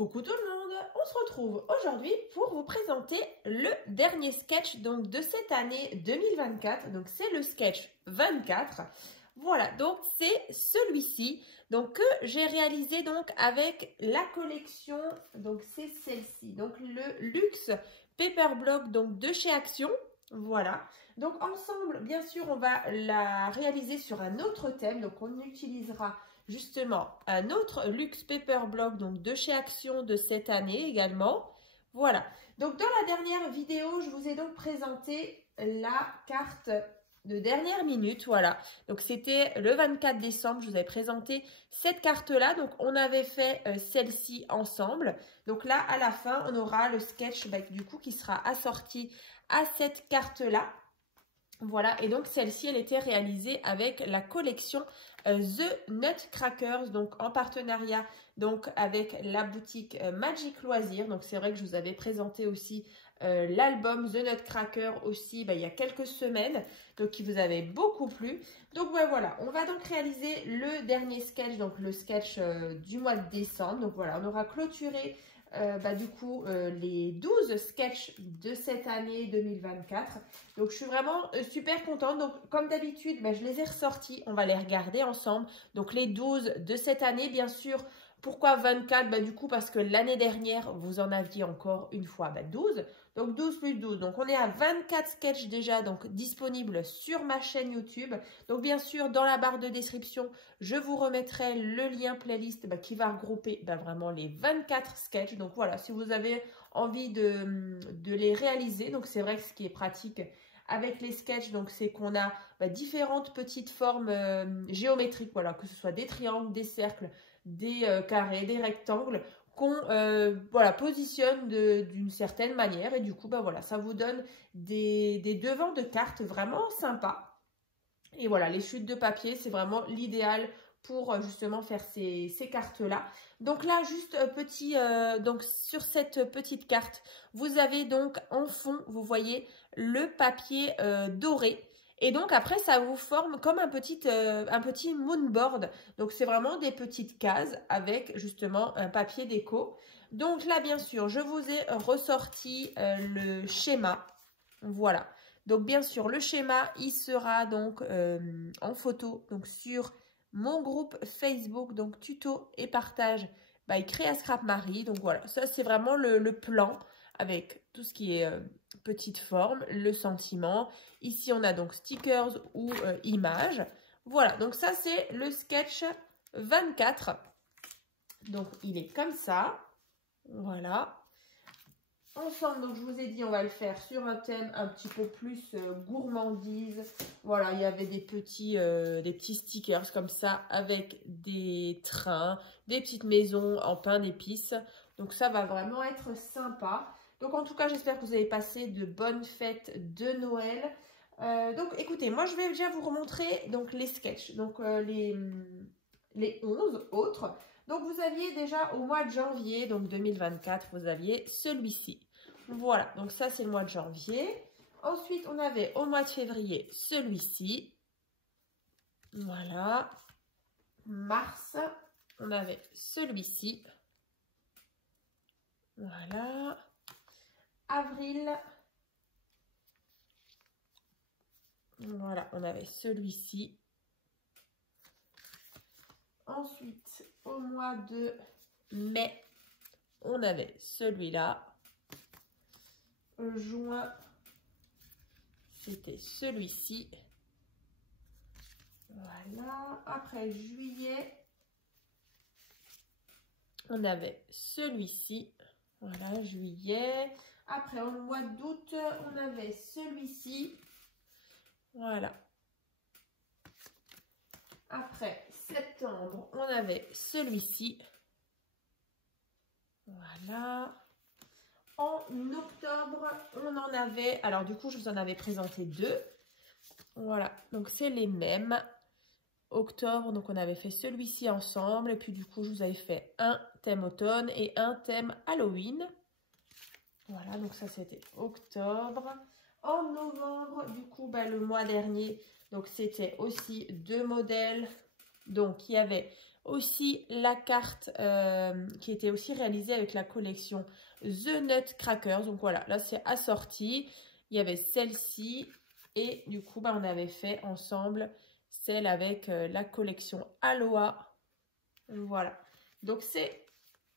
Coucou tout le monde, on se retrouve aujourd'hui pour vous présenter le dernier sketch donc de cette année 2024. Donc c'est le sketch 24. Voilà, donc c'est celui-ci donc que j'ai réalisé donc avec la collection, donc c'est celle-ci, donc le Luxe Paper Block donc de chez Action. Voilà, donc ensemble bien sûr on va la réaliser sur un autre thème, donc on utilisera justement un autre Luxe Paper Block donc de chez Action de cette année également. Voilà, donc dans la dernière vidéo je vous ai donc présenté la carte de dernière minute. Voilà, donc c'était le 24 décembre, je vous ai présenté cette carte là, donc on avait fait celle-ci ensemble. Donc là à la fin on aura le sketch du coup qui sera assorti à cette carte là. Voilà, et donc celle-ci, elle était réalisée avec la collection The Nutcrackers, donc en partenariat donc avec la boutique Magic Loisirs. Donc c'est vrai que je vous avais présenté aussi l'album The Nutcracker aussi il y a quelques semaines, donc qui vous avait beaucoup plu. Donc voilà, on va donc réaliser le dernier sketch, donc le sketch du mois de décembre. Donc voilà, on aura clôturé du coup les 12 sketchs de cette année 2024. Donc je suis vraiment super contente. Donc comme d'habitude je les ai ressortis, on va les regarder ensemble. Donc les 12 de cette année, bien sûr. Pourquoi 24? Du coup parce que l'année dernière vous en aviez encore une fois 12. Donc 12 plus 12, donc on est à 24 sketchs déjà donc disponibles sur ma chaîne YouTube. Donc bien sûr dans la barre de description je vous remettrai le lien playlist qui va regrouper vraiment les 24 sketchs. Donc voilà, si vous avez envie de les réaliser, donc c'est vrai que ce qui est pratique avec les sketchs, donc c'est qu'on a différentes petites formes géométriques, voilà, que ce soit des triangles, des cercles, des carrés, des rectangles, qu'on positionne d'une certaine manière, et du coup voilà, ça vous donne des devants de cartes vraiment sympas. Et voilà, les chutes de papier, c'est vraiment l'idéal pour justement faire ces cartes là. Donc là juste donc sur cette petite carte vous avez donc en fond, vous voyez le papier doré. Et donc après ça vous forme comme un petit moonboard. Donc c'est vraiment des petites cases avec justement un papier déco. Donc là bien sûr je vous ai ressorti le schéma. Voilà, donc bien sûr le schéma il sera donc en photo donc sur mon groupe Facebook, donc tuto et partage by Créa Scrap Marie. Donc voilà, ça c'est vraiment le plan avec tout ce qui est petite forme, le sentiment. Ici on a donc stickers ou images. Voilà, donc ça c'est le sketch 24. Donc il est comme ça. Voilà. Ensemble, donc je vous ai dit, on va le faire sur un thème un petit peu plus gourmandise. Voilà, il y avait des petits stickers comme ça avec des trains, des petites maisons en pain d'épices. Donc ça va vraiment être sympa. Donc en tout cas, j'espère que vous avez passé de bonnes fêtes de Noël. Donc écoutez, moi je vais déjà vous remontrer donc les sketchs, donc les 11 autres. Donc vous aviez déjà au mois de janvier, donc 2024, vous aviez celui-ci. Voilà, donc ça c'est le mois de janvier. Ensuite, on avait au mois de février celui-ci. Voilà. Mars, on avait celui-ci. Voilà. Avril. Voilà, on avait celui-ci. Ensuite, au mois de mai, on avait celui-là. Juin, c'était celui-ci. Voilà. Après juillet, on avait celui-ci. Voilà, juillet. Après, au mois d'août, on avait celui-ci. Voilà. Après, septembre, on avait celui-ci. Voilà. En octobre, on en avait... Alors, du coup, je vous en avais présenté deux. Voilà. Donc, c'est les mêmes. Octobre, donc on avait fait celui-ci ensemble. Et puis, du coup, je vous avais fait un thème automne et un thème Halloween. Voilà. Donc, ça, c'était octobre. En novembre, du coup, le mois dernier... Donc, c'était aussi deux modèles. Donc, il y avait aussi la carte qui était aussi réalisée avec la collection The Nutcrackers. Donc voilà, là c'est assorti. Il y avait celle-ci et du coup on avait fait ensemble celle avec la collection Aloha. Voilà, donc c'est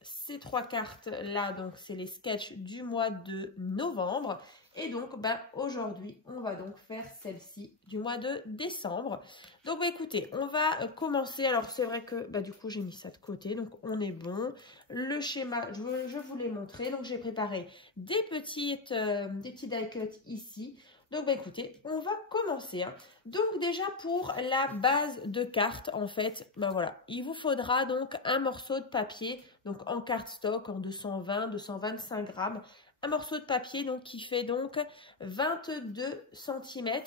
ces 3 cartes là, donc c'est les sketchs du mois de novembre. Et donc, aujourd'hui, on va donc faire celle-ci du mois de décembre. Donc, écoutez, on va commencer. Alors, c'est vrai que, du coup, j'ai mis ça de côté. Donc, on est bon. Le schéma, je vous l'ai montré. Donc, j'ai préparé des petits die cuts ici. Donc, écoutez, on va commencer. Hein. Donc, déjà, pour la base de carte, en fait, voilà, il vous faudra donc un morceau de papier, donc en cardstock, en 220-225 grammes. Un morceau de papier donc, qui fait donc 22 cm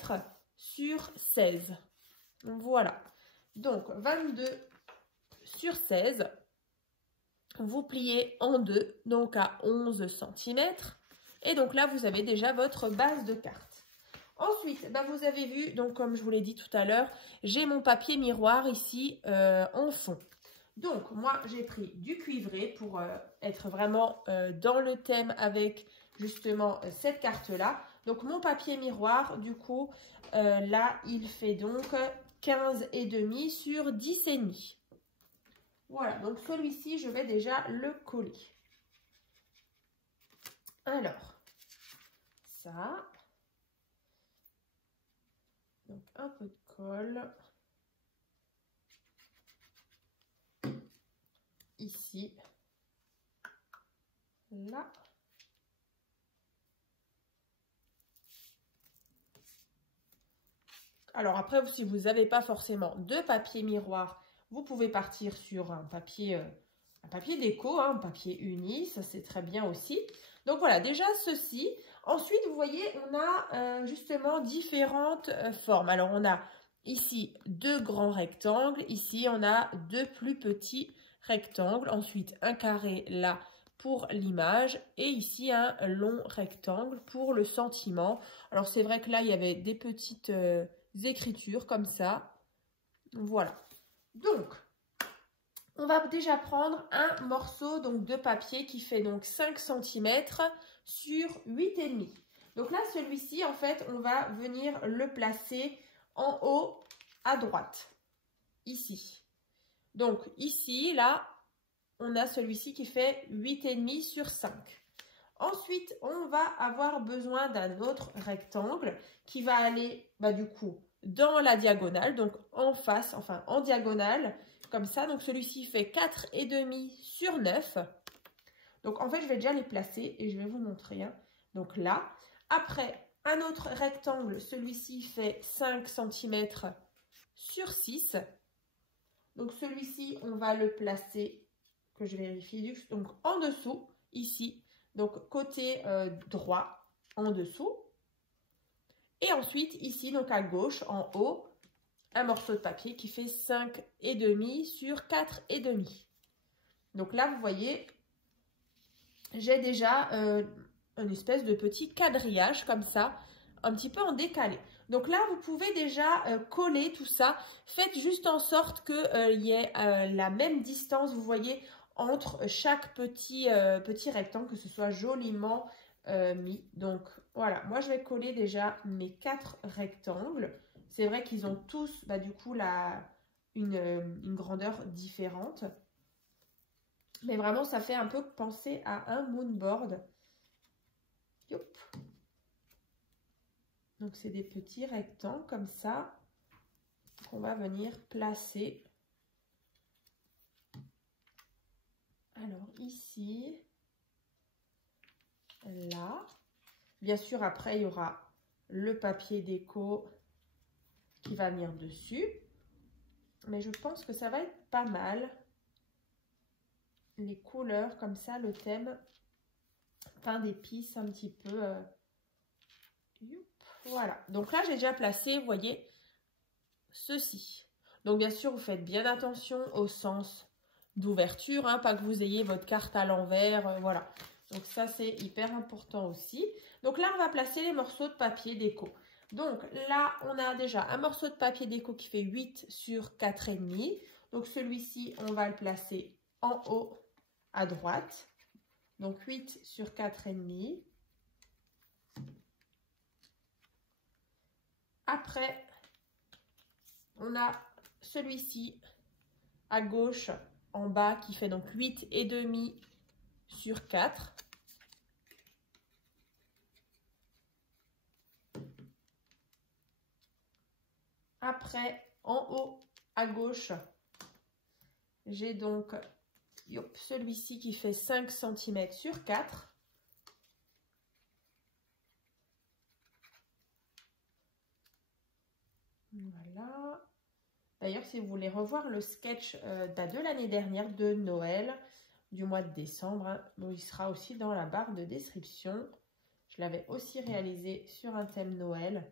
sur 16. Voilà. Donc 22 sur 16. Vous pliez en deux, donc à 11 cm. Et donc là, vous avez déjà votre base de carte. Ensuite, vous avez vu, donc comme je vous l'ai dit tout à l'heure, j'ai mon papier miroir ici en fond. Donc, moi, j'ai pris du cuivré pour être vraiment dans le thème avec justement cette carte-là. Donc, mon papier miroir, du coup, là, il fait donc 15,5 sur 10,5. Voilà, donc celui-ci, je vais déjà le coller. Alors, ça. Donc, un peu de colle. Ici, là. Alors après, si vous n'avez pas forcément de papier miroir, vous pouvez partir sur un papier déco, un papier uni, ça c'est très bien aussi. Donc voilà, déjà ceci. Ensuite, vous voyez, on a justement différentes formes. Alors on a ici 2 grands rectangles, ici on a 2 plus petits rectangle, ensuite un carré là pour l'image et ici un long rectangle pour le sentiment. Alors c'est vrai que là il y avait des petites écritures comme ça. Voilà. Donc on va déjà prendre un morceau donc de papier qui fait donc 5 cm sur 8,5. Donc là celui-ci en fait on va venir le placer en haut à droite. Ici. Donc ici, là, on a celui-ci qui fait 8,5 sur 5. Ensuite, on va avoir besoin d'un autre rectangle qui va aller, du coup, dans la diagonale, donc en face, enfin en diagonale, comme ça. Donc celui-ci fait 4,5 sur 9. Donc en fait, je vais déjà les placer et je vais vous montrer. Hein. Donc là, après, un autre rectangle, celui-ci fait 5 cm sur 6. Donc celui-ci, on va le placer, que je vérifie, donc en dessous, ici, donc côté droit, en dessous. Et ensuite, ici, donc à gauche, en haut, un morceau de papier qui fait 5,5 sur 4,5. Donc là, vous voyez, j'ai déjà une espèce de petit quadrillage comme ça, un petit peu en décalé. Donc là, vous pouvez déjà coller tout ça. Faites juste en sorte qu'il y ait la même distance, vous voyez, entre chaque petit rectangle, que ce soit joliment mis. Donc voilà, moi je vais coller déjà mes 4 rectangles. C'est vrai qu'ils ont tous, du coup, une grandeur différente. Mais vraiment, ça fait un peu penser à un moonboard. Youp. Donc, c'est des petits rectangles comme ça qu'on va venir placer. Alors, ici, là. Bien sûr, après, il y aura le papier déco qui va venir dessus. Mais je pense que ça va être pas mal. Les couleurs, comme ça, le thème, pain d'épices un petit peu. Voilà. Donc là, j'ai déjà placé, vous voyez, ceci. Donc, bien sûr, vous faites bien attention au sens d'ouverture, hein, pas que vous ayez votre carte à l'envers, voilà. Donc, ça, c'est hyper important aussi. Donc là, on va placer les morceaux de papier déco. Donc là, on a déjà un morceau de papier déco qui fait 8 sur 4,5. Donc celui-ci, on va le placer en haut à droite. Donc 8 sur 4,5. Après, on a celui-ci à gauche en bas qui fait donc 8,5 sur 4. Après, en haut à gauche, j'ai donc celui-ci qui fait 5 cm sur 4. Voilà. D'ailleurs, si vous voulez revoir le sketch de l'année dernière de Noël, du mois de décembre, hein, bon, il sera aussi dans la barre de description. Je l'avais aussi réalisé sur un thème Noël.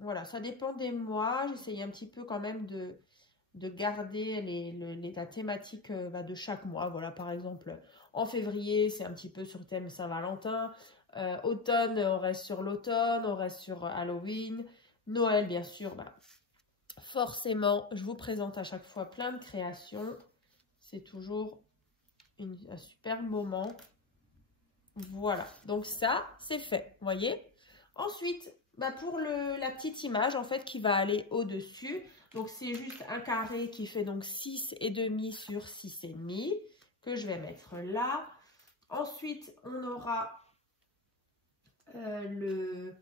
Voilà, ça dépend des mois. J'essaye un petit peu quand même de garder la thématique de chaque mois. Voilà, par exemple, en février, c'est un petit peu sur le thème Saint-Valentin. Automne, on reste sur l'automne, on reste sur Halloween. Noël, bien sûr, forcément, je vous présente à chaque fois plein de créations. C'est toujours un super moment. Voilà, donc ça, c'est fait, vous voyez. Ensuite, pour la petite image, en fait, qui va aller au-dessus, donc c'est juste un carré qui fait donc 6,5 sur 6,5 que je vais mettre là. Ensuite, on aura le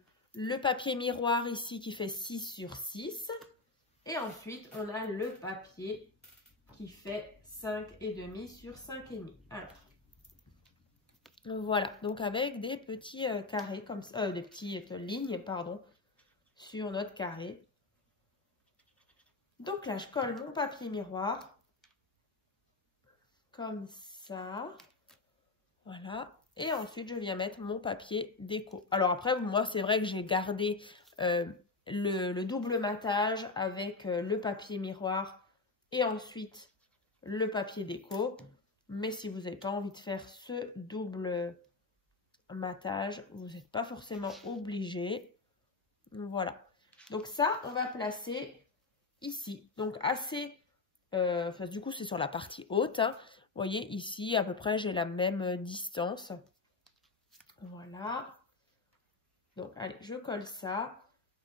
papier miroir ici qui fait 6 sur 6. Et ensuite, on a le papier qui fait 5,5 sur 5,5. Alors, voilà, donc avec des petits carrés comme ça, des petites lignes, pardon, sur notre carré. Donc là, je colle mon papier miroir, comme ça, voilà. Et ensuite, je viens mettre mon papier déco. Alors après, moi, c'est vrai que j'ai gardé le double matage avec le papier miroir et ensuite le papier déco. Mais si vous n'avez pas envie de faire ce double matage, vous n'êtes pas forcément obligé. Voilà. Donc ça, on va placer ici. Donc assez, du coup, c'est sur la partie haute. Hein. Vous voyez, ici, à peu près, j'ai la même distance. Voilà. Donc, allez, je colle ça.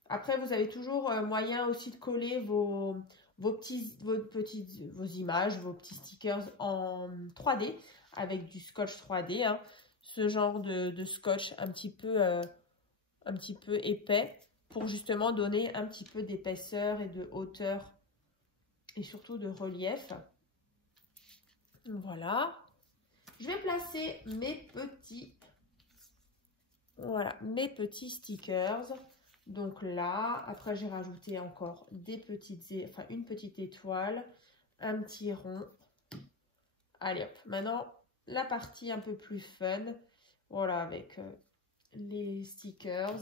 Après, vous avez toujours moyen aussi de coller vos images, vos petits stickers en 3D avec du scotch 3D. Hein. Ce genre de scotch un petit peu épais pour justement donner un petit peu d'épaisseur et de hauteur et surtout de relief. Voilà. Je vais placer mes petits stickers. Donc là, après j'ai rajouté encore une petite étoile, un petit rond. Allez hop, maintenant la partie un peu plus fun. Voilà, avec les stickers.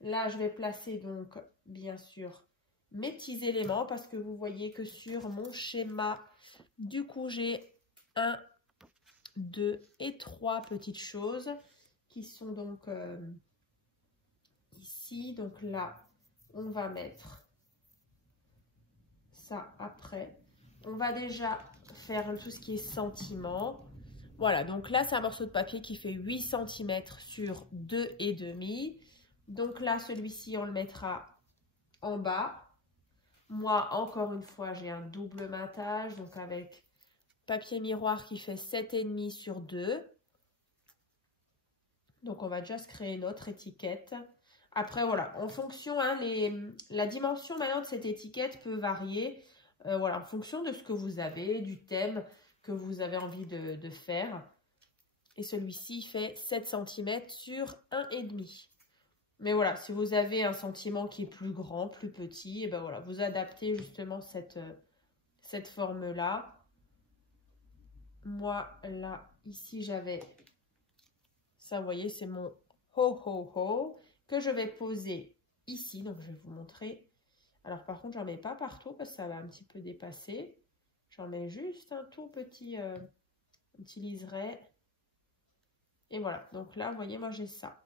Là, je vais placer donc bien sûr mes petits éléments parce que vous voyez que sur mon schéma, du coup, j'ai 1, 2 et 3 petites choses qui sont donc ici. Donc là, on va mettre ça après. On va déjà faire tout ce qui est sentiment. Voilà, donc là, c'est un morceau de papier qui fait 8 cm sur 2,5. Donc là, celui-ci, on le mettra en bas. Moi, encore une fois, j'ai un double matage, donc avec papier miroir qui fait 7,5 sur 2. Donc, on va déjà se créer notre étiquette. Après, voilà, en fonction, hein, la dimension maintenant de cette étiquette peut varier. Voilà, en fonction de ce que vous avez, du thème que vous avez envie de faire. Et celui-ci fait 7 cm sur 1,5. Mais voilà, si vous avez un sentiment qui est plus grand, plus petit, et ben voilà, vous adaptez justement cette forme-là. Moi, là, ici, j'avais ça, vous voyez, c'est mon ho ho ho que je vais poser ici. Donc, je vais vous montrer. Alors, par contre, j'en mets pas partout parce que ça va un petit peu dépasser. J'en mets juste un tout petit, petit liseré. Et voilà, donc là, vous voyez, moi, j'ai ça.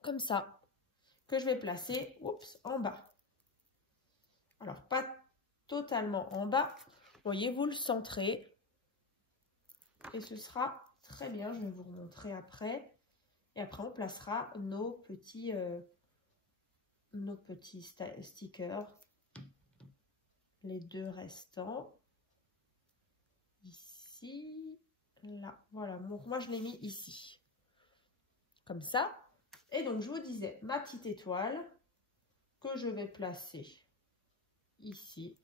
Comme ça, que je vais placer, oups, en bas. Alors, pas totalement en bas. Vous voyez, vous le centrez. Et ce sera très bien. Je vais vous remontrer après. Et après, on placera nos petits stickers. Les deux restants. Ici, là. Voilà. Donc, moi, je l'ai mis ici. Comme ça. Et donc, je vous disais, ma petite étoile que je vais placer ici.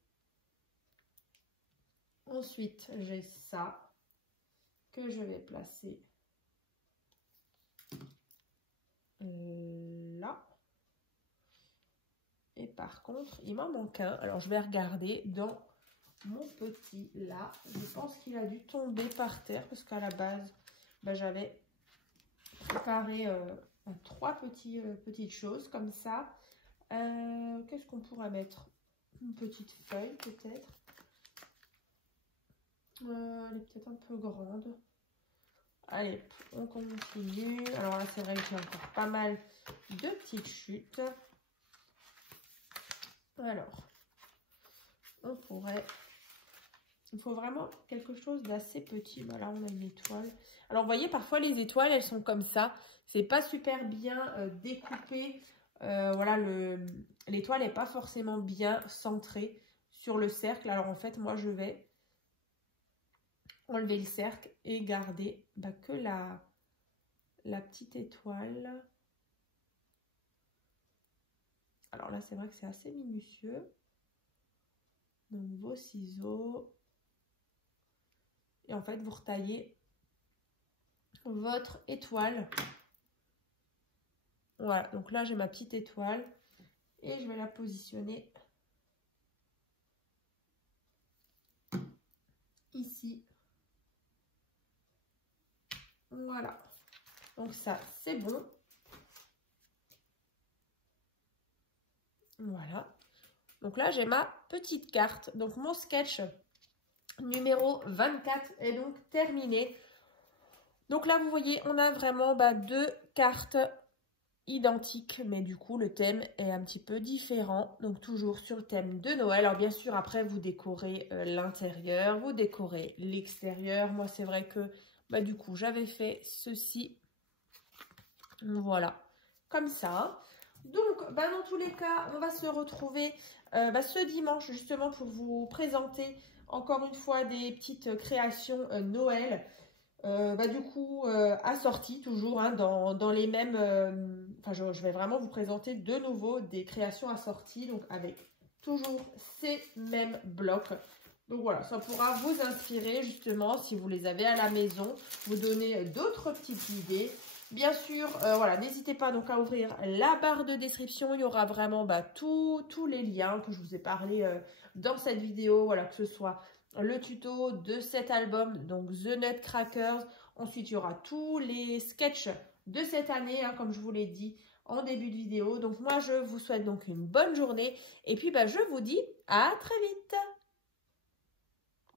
Ensuite, j'ai ça que je vais placer là. Et par contre, il m'en manque un. Alors, je vais regarder dans mon petit là. Je pense qu'il a dû tomber par terre parce qu'à la base, j'avais préparé 3 petites choses comme ça. Qu'est-ce qu'on pourrait mettre? Une petite feuille peut-être. Elle est peut-être un peu grande. Allez, on continue. Alors là, c'est vrai que j'ai encore pas mal de petites chutes. Alors, on pourrait... Il faut vraiment quelque chose d'assez petit. Voilà, on a une étoile. Alors, vous voyez, parfois, les étoiles, elles sont comme ça. C'est pas super bien découpé. Voilà, l'étoile n'est pas forcément bien centrée sur le cercle. Alors, en fait, moi, je vais enlever le cercle et garder que la petite étoile. Alors là, c'est vrai que c'est assez minutieux. Donc, vos ciseaux. Et en fait, vous retaillez votre étoile. Voilà, donc là, j'ai ma petite étoile. Et je vais la positionner ici. Voilà. Donc ça, c'est bon. Voilà. Donc là, j'ai ma petite carte. Donc mon sketch numéro 24 est donc terminé. Donc là, vous voyez, on a vraiment 2 cartes identiques, mais du coup, le thème est un petit peu différent. Donc toujours sur le thème de Noël. Alors bien sûr, après, vous décorez l'intérieur, vous décorez l'extérieur. Moi, c'est vrai que, du coup, j'avais fait ceci. Voilà, comme ça. Donc, dans tous les cas, on va se retrouver ce dimanche justement pour vous présenter encore une fois des petites créations Noël. Du coup, assorties toujours dans les mêmes... je vais vraiment vous présenter de nouveau des créations assorties, donc avec toujours ces mêmes blocs. Donc voilà, ça pourra vous inspirer justement si vous les avez à la maison, vous donner d'autres petites idées. Bien sûr, voilà, n'hésitez pas donc à ouvrir la barre de description. Il y aura vraiment tous les liens que je vous ai parlé dans cette vidéo. Voilà, que ce soit le tuto de cet album, donc The Nutcrackers. Ensuite, il y aura tous les sketchs de cette année, comme je vous l'ai dit en début de vidéo. Donc moi, je vous souhaite donc une bonne journée. Et puis, je vous dis à très vite.